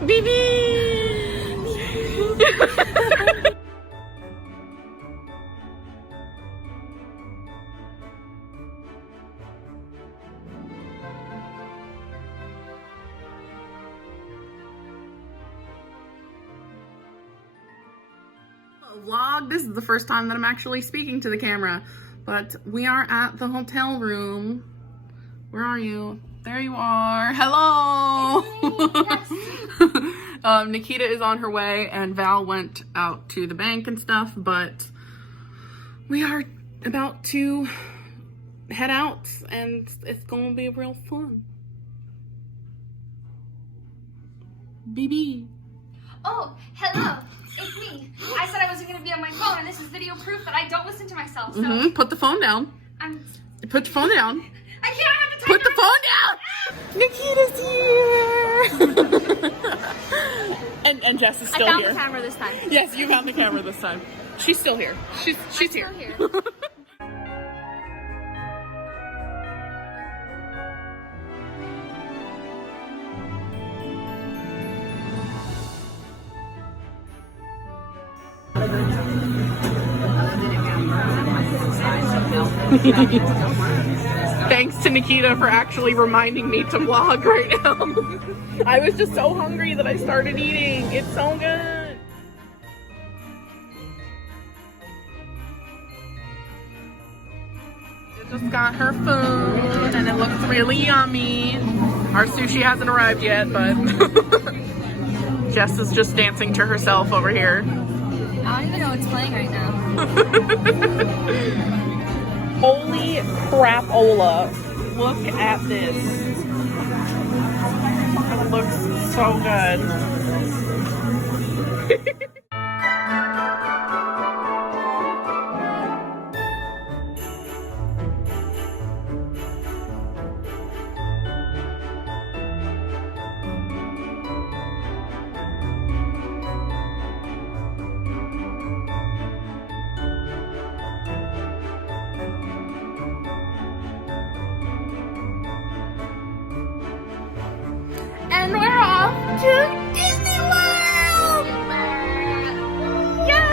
BB! Vlog, this is the first time that I'm actually speaking to the camera, but we are at the hotel room. Where are you? There you are. Hello. Nikita is on her way and Val went out to the bank and stuff, but we are about to head out and it's gonna be real fun. BB. Oh, hello. It's me. I said I wasn't going to be on my phone, and this is video proof that I don't listen to myself. So Put the phone down. Put your phone down. I can't have to Put the phone down. Nikita's here. and Jess is still I found here. the camera this time. Yes, you found the camera this time. She's still here. She's here. Still here. Thanks to Nikita for actually reminding me to vlog right now. I was just so hungry that I started eating. It's so good. She just got her food and it looks really yummy. Our sushi hasn't arrived yet, but Jess is just dancing to herself over here. I don't even know what's playing right now. Holy crapola. Look at this. It looks so good. And we're off to Disney World! Yeah!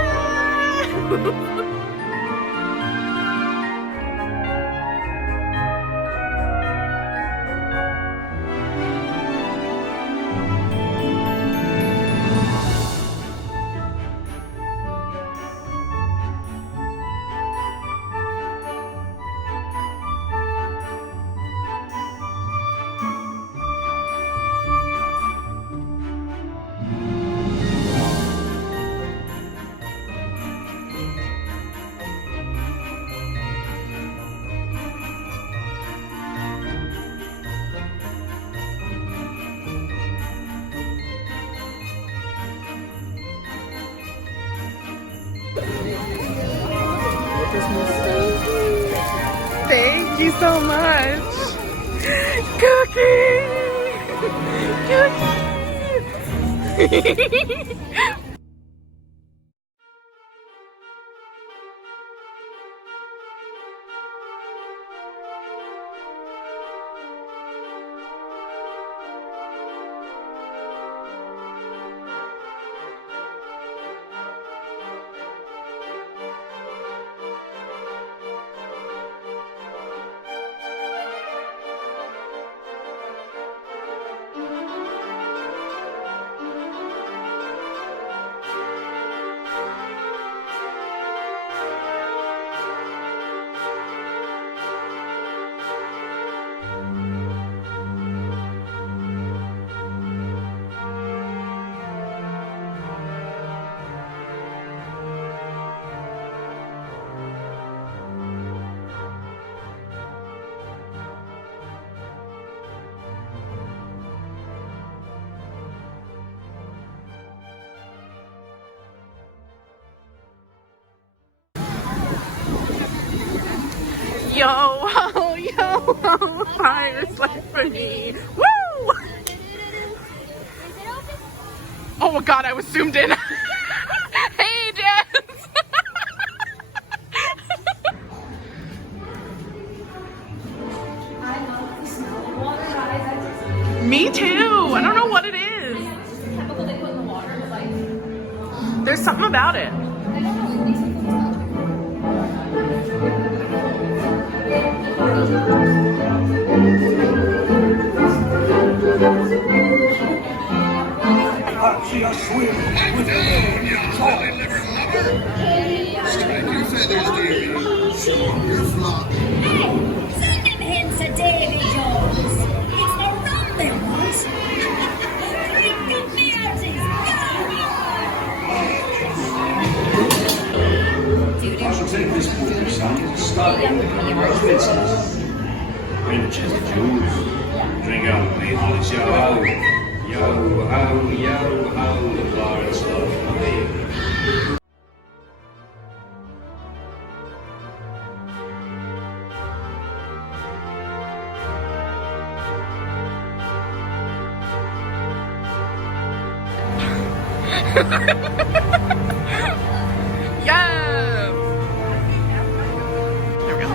Thank you so much. Cookie! Cookie! Yo, ho, yo, ho, fire symphony. Woo! Oh my god, I was zoomed in. Hey, Jess! Me too. I don't know what it is. There's something about it. Send him hints to Davy Jones. It's the rum there was. Drink the bearsies. I shall take this book, son, to study of business. Bring the chest of jewels. Drink out with me, Holly. Yo-ho. Yo-ho, yo-ho, Lawrence of me. Yes! There we go.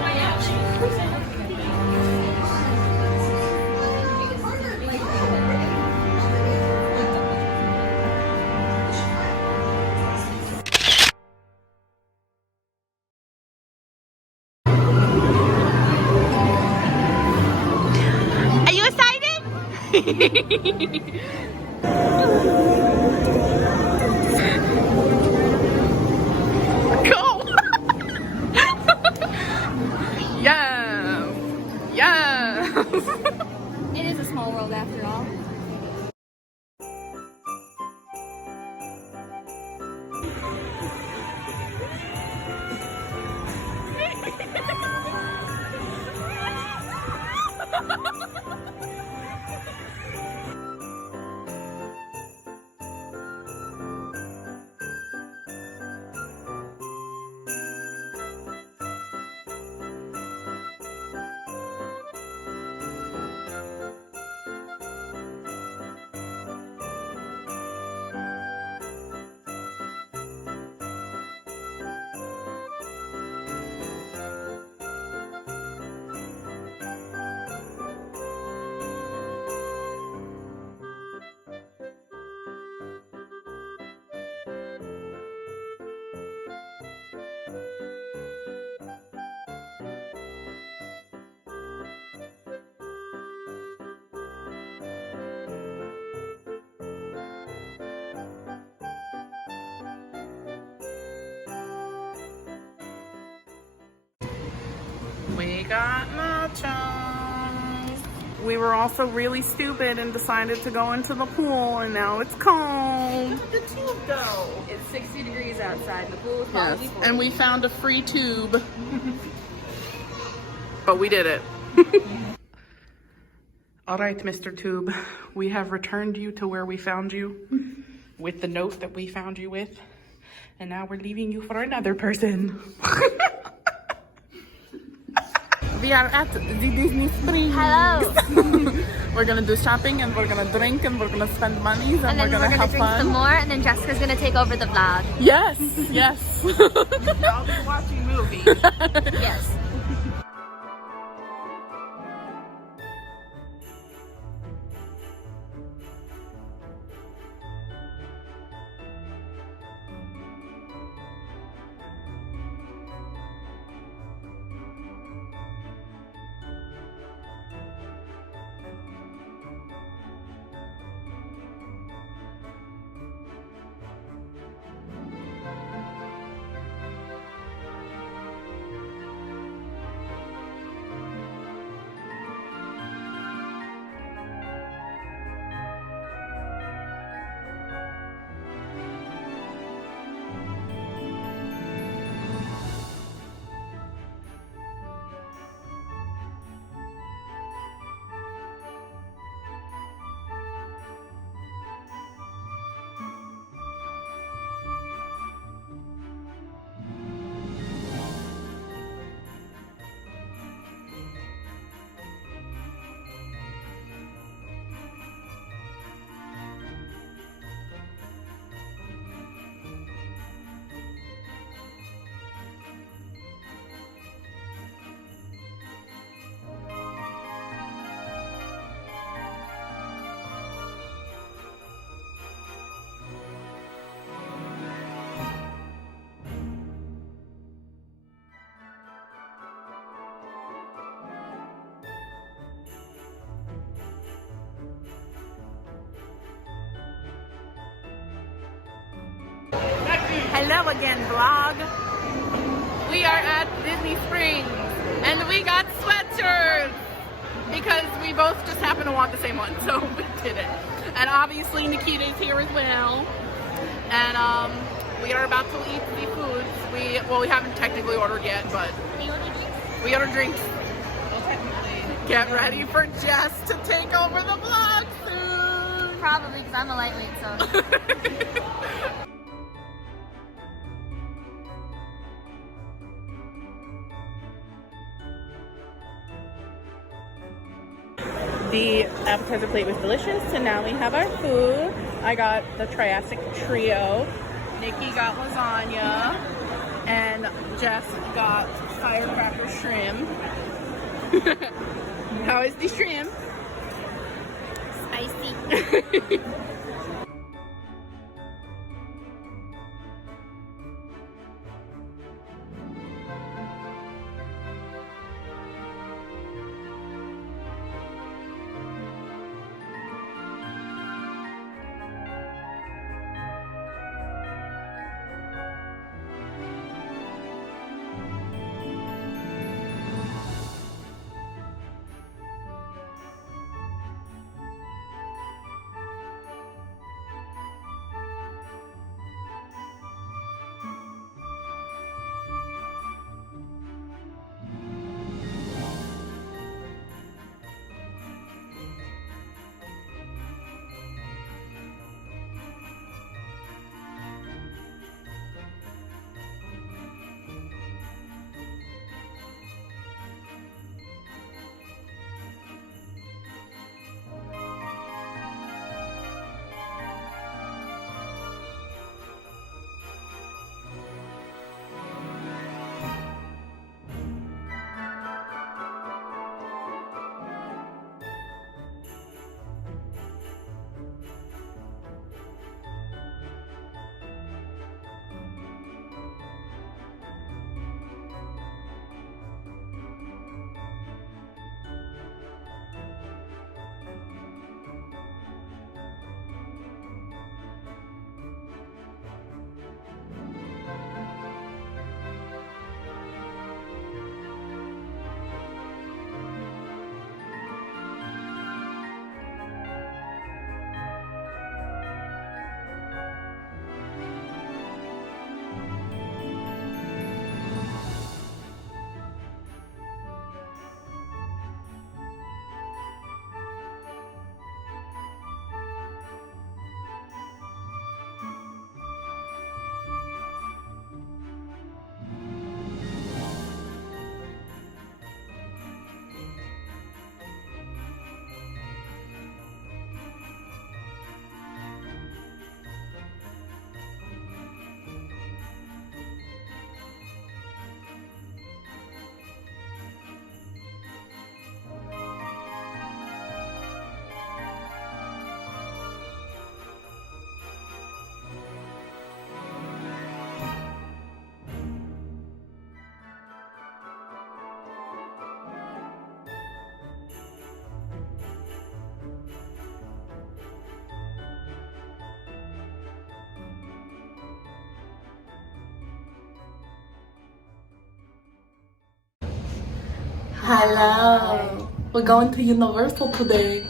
Are you excited? Go! Yeah! Yeah! It is a small world after all. We got nachos. We were also really stupid and decided to go into the pool, and now it's cold. Look at the tube go. It's 60 degrees outside. The pool is Yes, probably 40. and we found a free tube. But we did it. All right, Mr. Tube, we have returned you to where we found you with the note that we found you with. And now we're leaving you for another person. We are at the Disney Springs. Hello. We're gonna do shopping and we're gonna drink and we're gonna spend money and, And then we're gonna have drink fun. some more, and then Jessica's gonna take over the vlog. Yes, yes. I'll be watching movies. Yes. Hello again, vlog. We are at Disney Springs and we got sweatshirts because we both just happen to want the same one, so we did it. And obviously Nikita's here as well. And we are about to eat the foods. We haven't technically ordered yet, but we ordered drinks. Get ready for Jess to take over the vlog soon. Probably, because I'm a lightweight, so. The appetizer plate was delicious, and now we have our food. I got the Triassic Trio. Nikki got lasagna, and Jess got firecracker shrimp. How is the shrimp? Spicy. Hello. We're going to Universal today.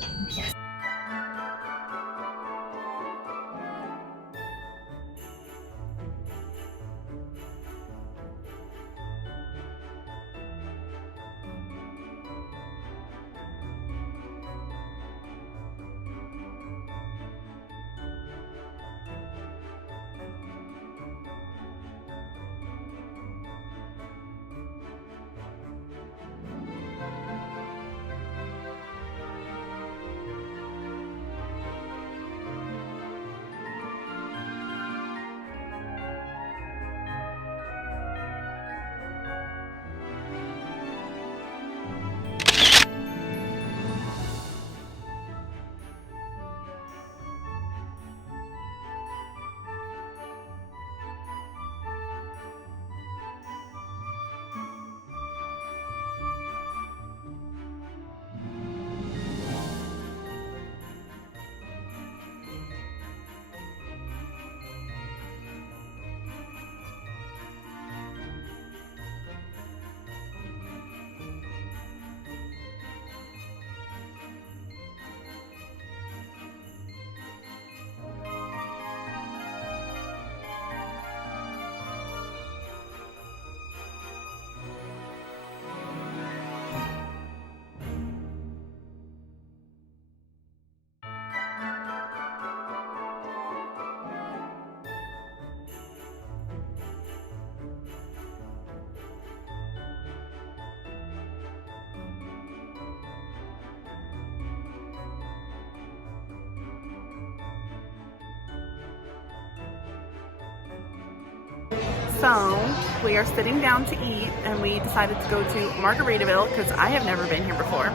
So we are sitting down to eat, and we decided to go to Margaritaville because I have never been here before.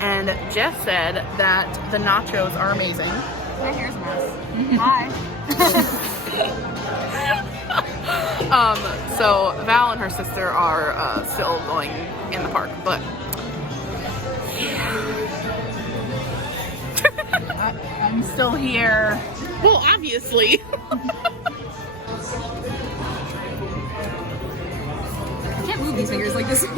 And Jess said that the nachos are amazing. My hair's a mess. Hi. So Val and her sister are still going in the park, but I'm still here. well, obviously. I can't move these fingers like this. Is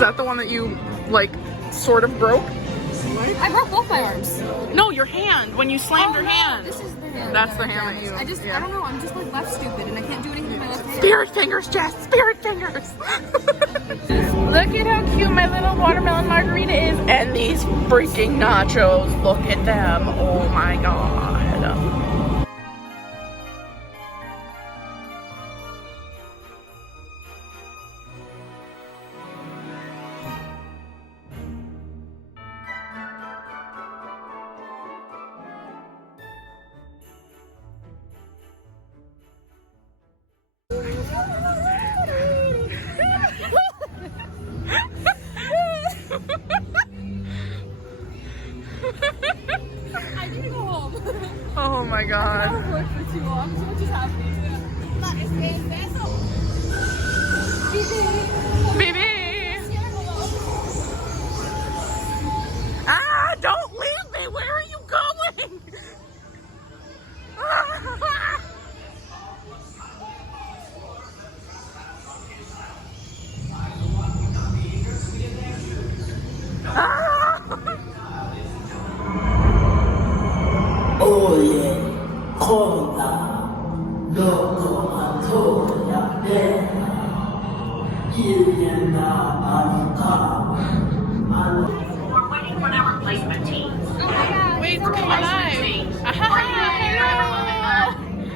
that the one that you like sort of broke? I broke both my arms. No, your hand when you slammed your no, hand. This is the hand. That's the hand that you. I don't know. I'm just like left stupid, and I can't do anything with my left hand. Spirit fingers, Jess. Spirit fingers. Look at how cute my little watermelon margarita is, and these freaking nachos. Look at them. Oh my god. I need to go home. Oh my god. I've worked for too long. So much is happening. Baby. Ah, don't leave me. Where are you going? Oye, Honda, loco Antonia Nena, Iliana Anka, We're waiting for their replacement team. Wait, it's coming alive.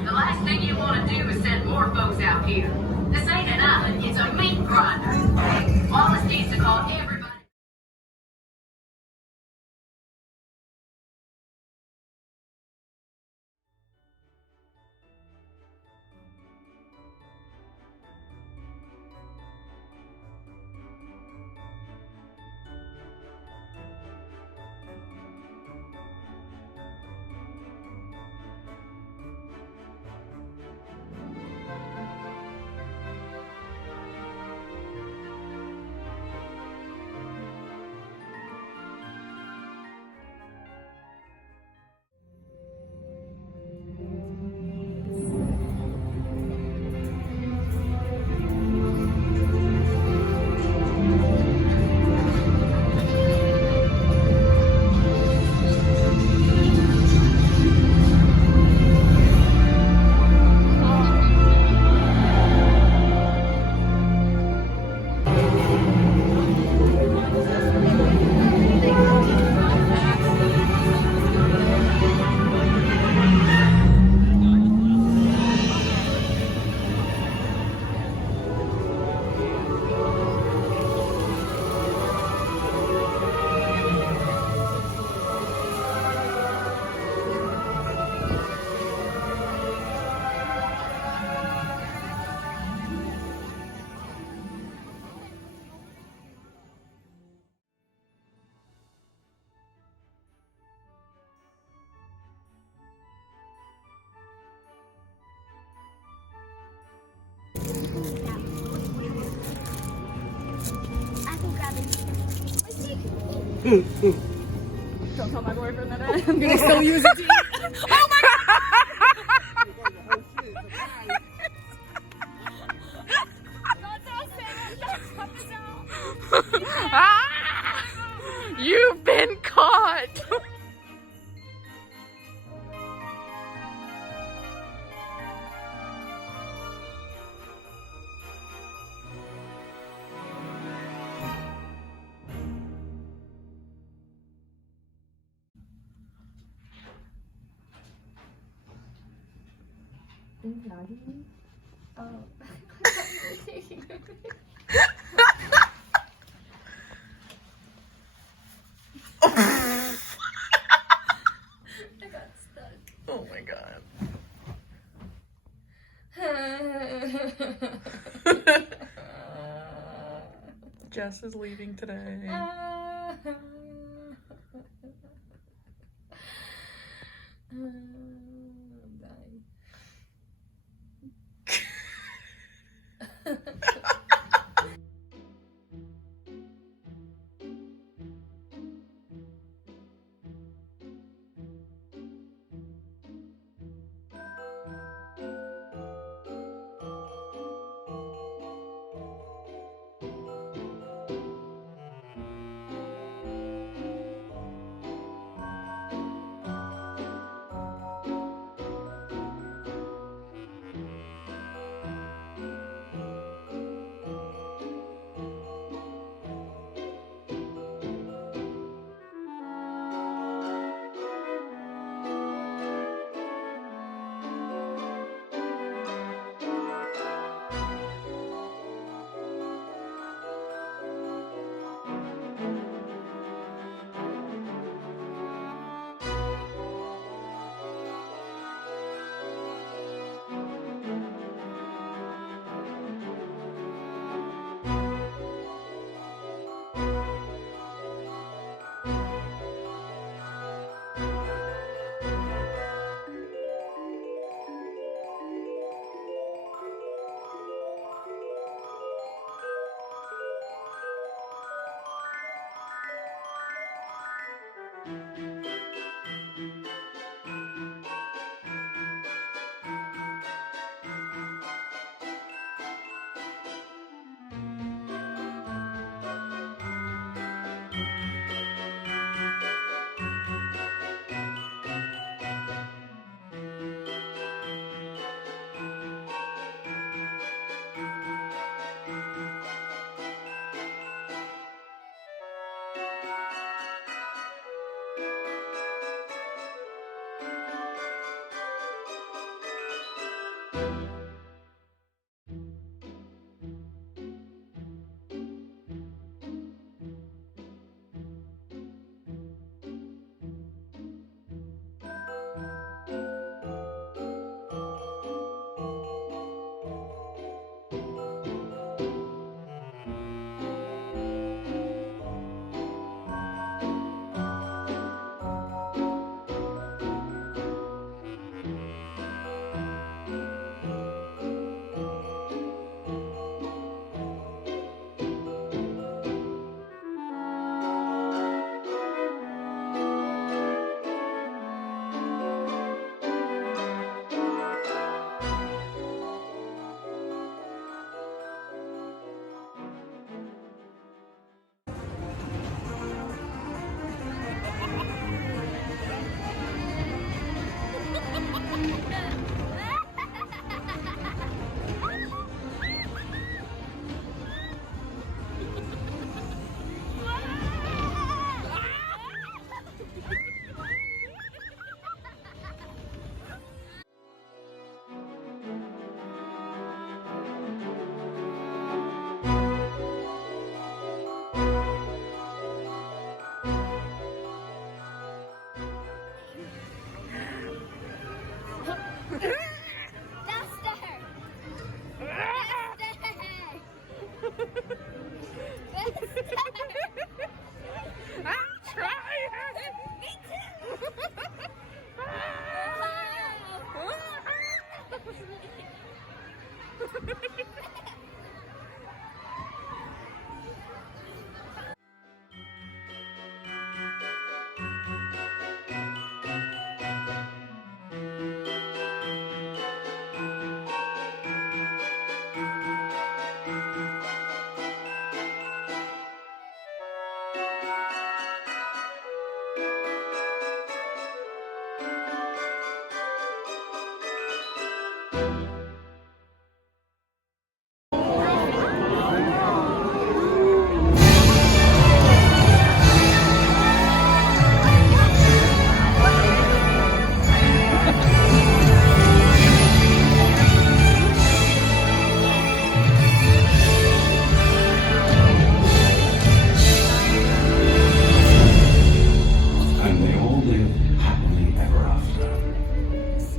The last thing you want to do is send more folks out here. This ain't an island, it's a meat grinder. Wallace needs to call everybody. Don't tell my boyfriend that I'm gonna still use it to eat. Oh my god! You've been caught! I got stuck. Oh my god. Jess is leaving today. I'm dying.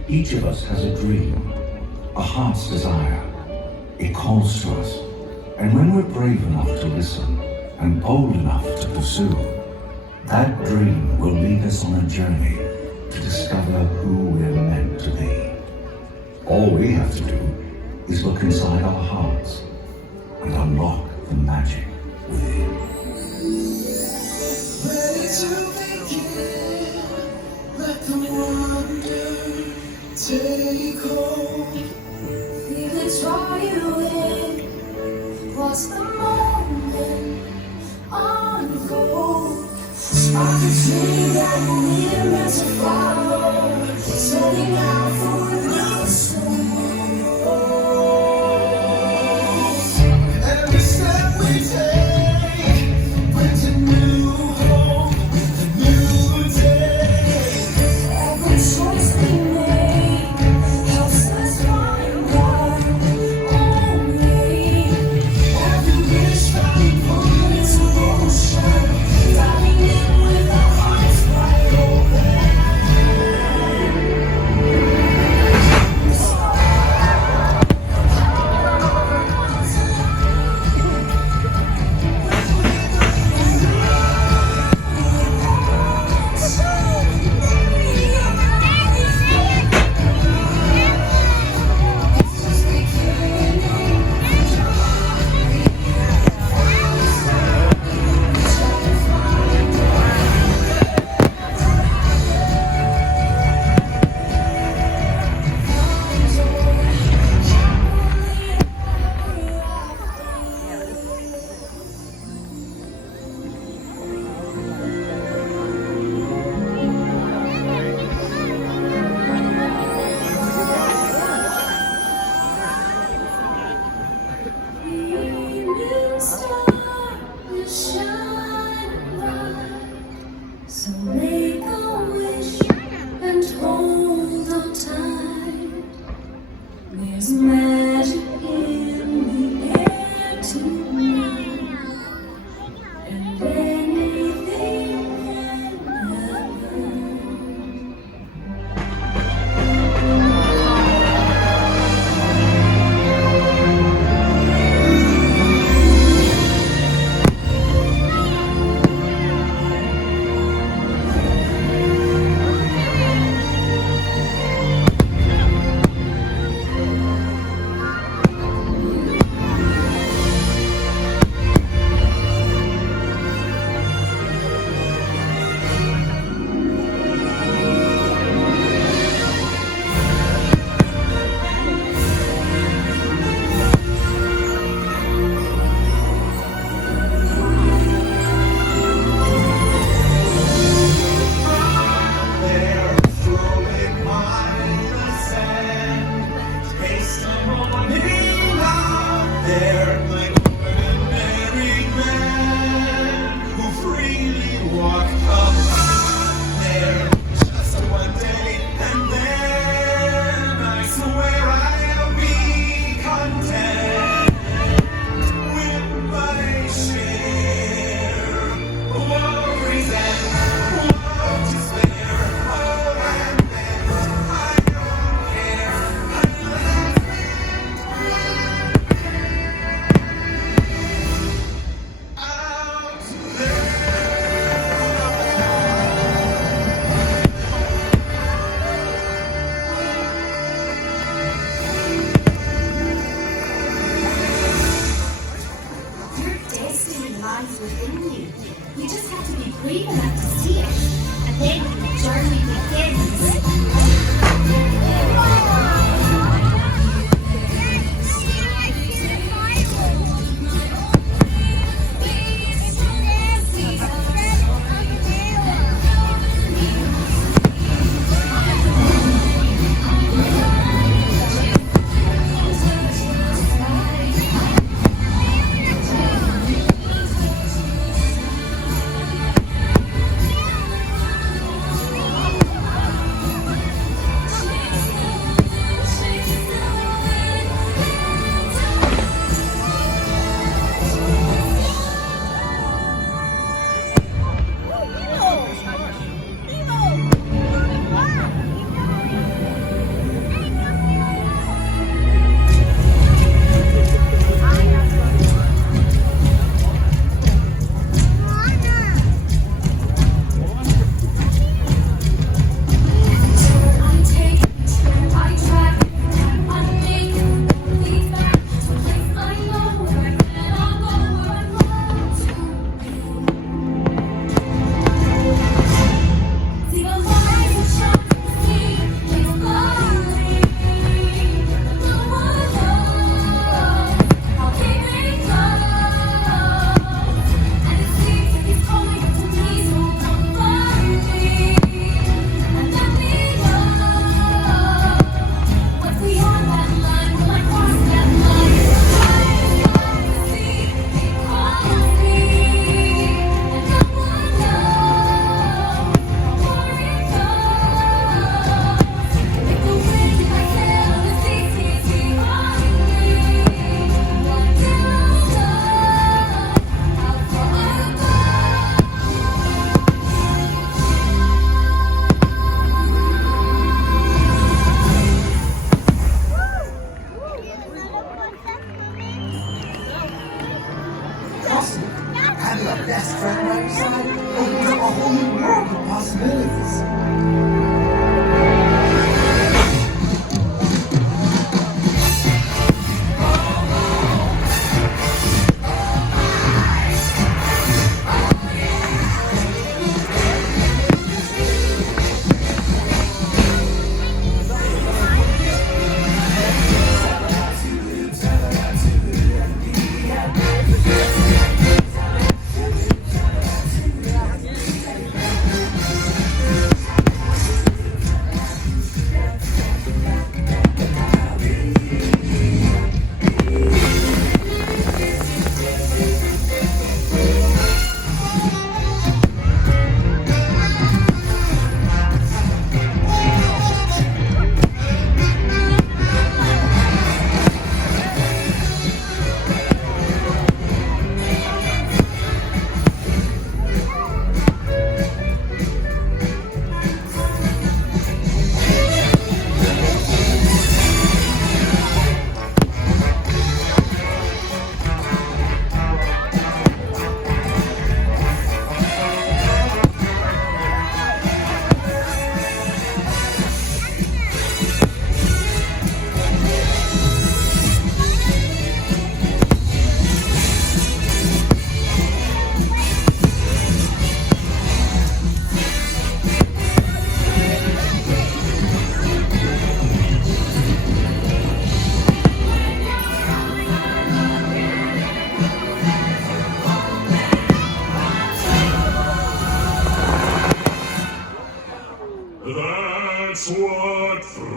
Each of us has a dream, a heart's desire, It calls to us. And when we're brave enough to listen and bold enough to pursue, that dream will lead us on a journey to discover who we're meant to be. All we have to do is look inside our hearts and unlock the magic within. Ready to begin, let the wonder take hold. We could draw you in, watch the moment unfold. Spark a dream that we're meant to follow, setting out for a new soul. Every step we take brings a new hope, a new day. Every choice we make helps us find our own way. Every wish that we put into motion, Diving in with our hearts wide open.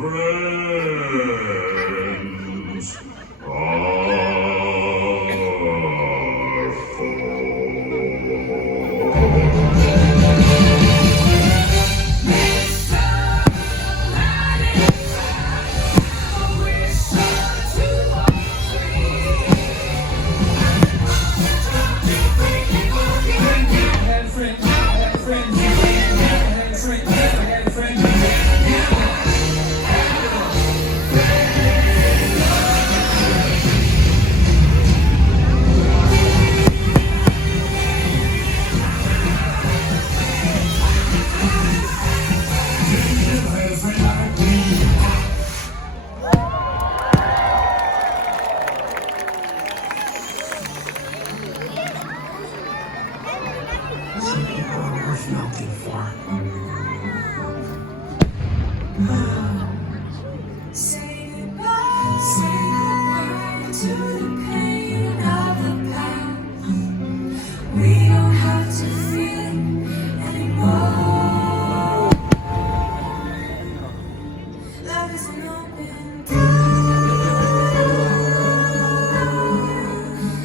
friends are Some people are worth melting for. Say goodbye to the pain of the past. We don't have to feel it anymore. Love is an open door.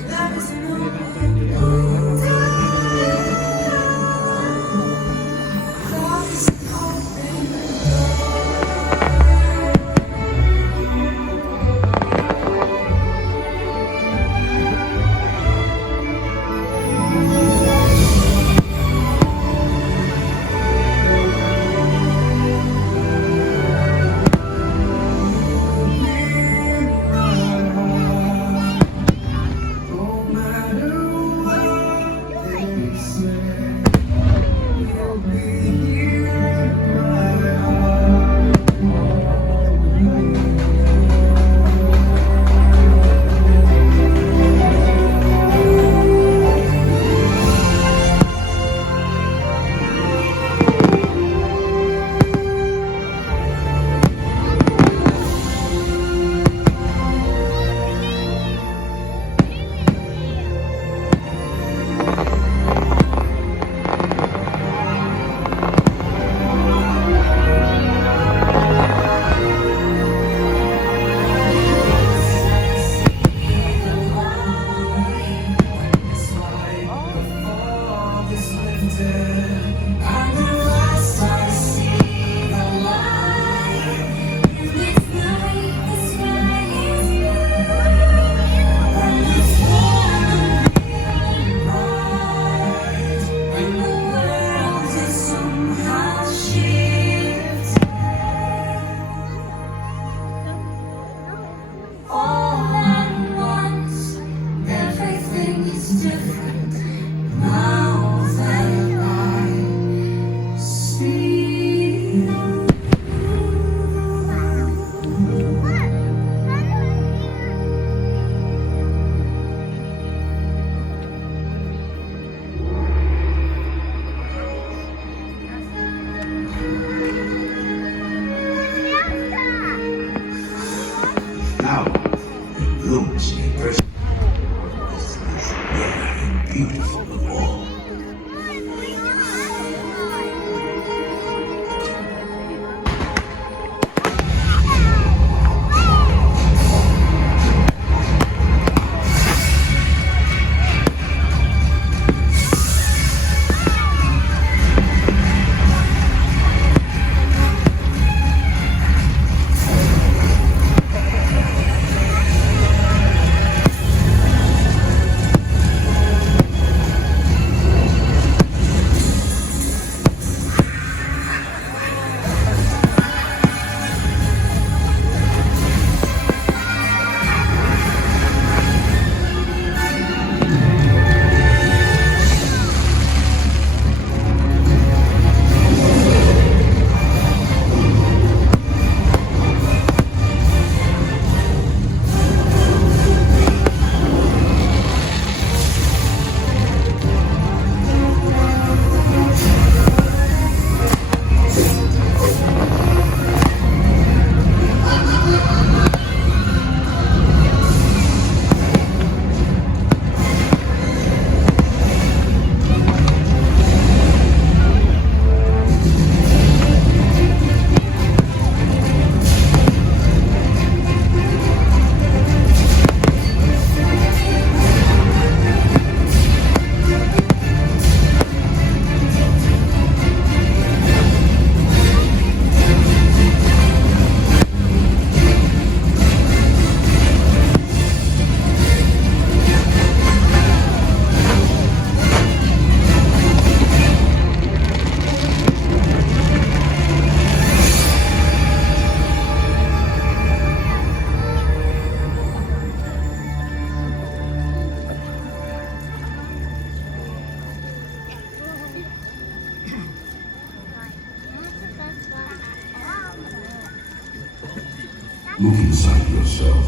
Love is an open door. Love is an open No matter what they say, you'll be here in my heart. all at once. Everything is different now that I see you. Now, it blooms in person. This is rare and beautiful of all. Look inside yourself.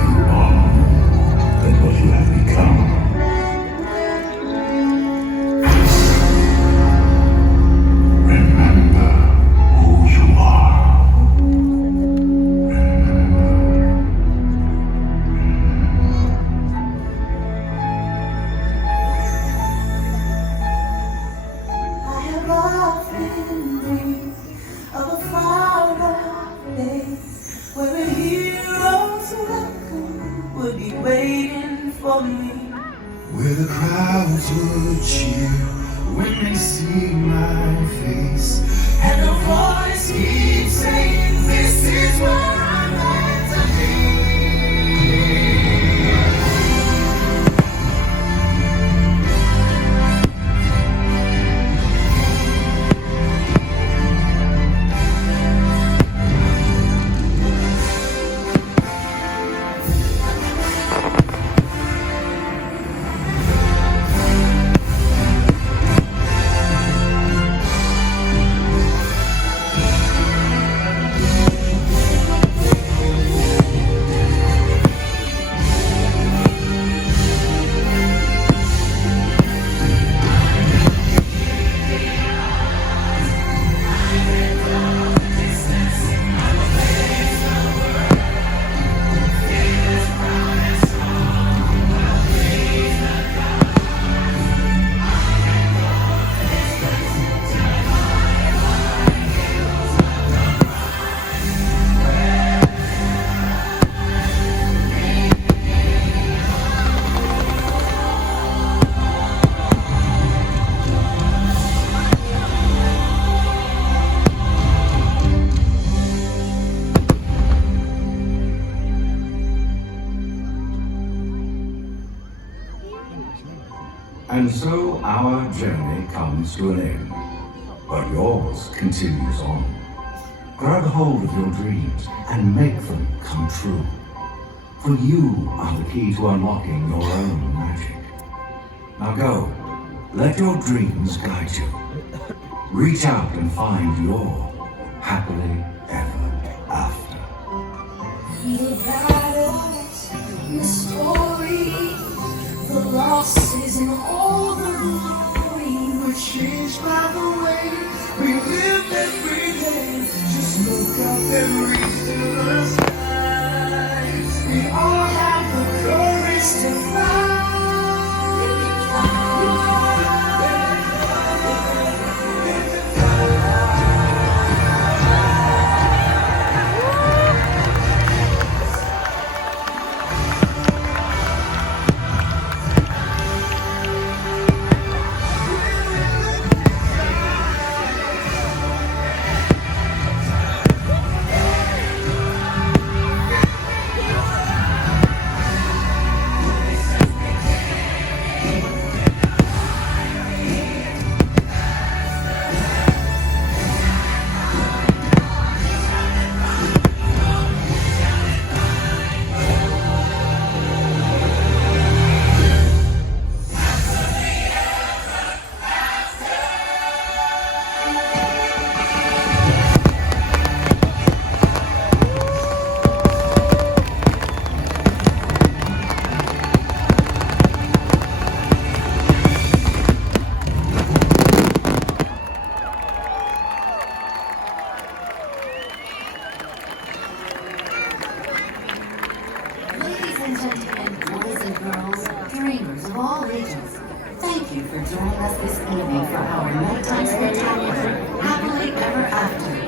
You are more than what you have become. Remember who you are. I have often dreamed of a far-off place where a hero's welcome would be waiting for me. Where the crowds would cheer when they see my face, and a voice keeps saying, "This is where I'm meant to be." And so our journey comes to an end, but yours continues on. Grab hold of your dreams and make them come true. For you are the key to unlocking your own magic. Now go, let your dreams guide you. Reach out and find your happily ever after. The battles, the story, the losses and all the glory. We're changed by the way we live every day. Just look up and reach to the skies. We all have the courage to fly. Ladies and gentlemen, boys and girls, dreamers of all ages, thank you for joining us this evening for our nighttime spectacular, Happily Ever After.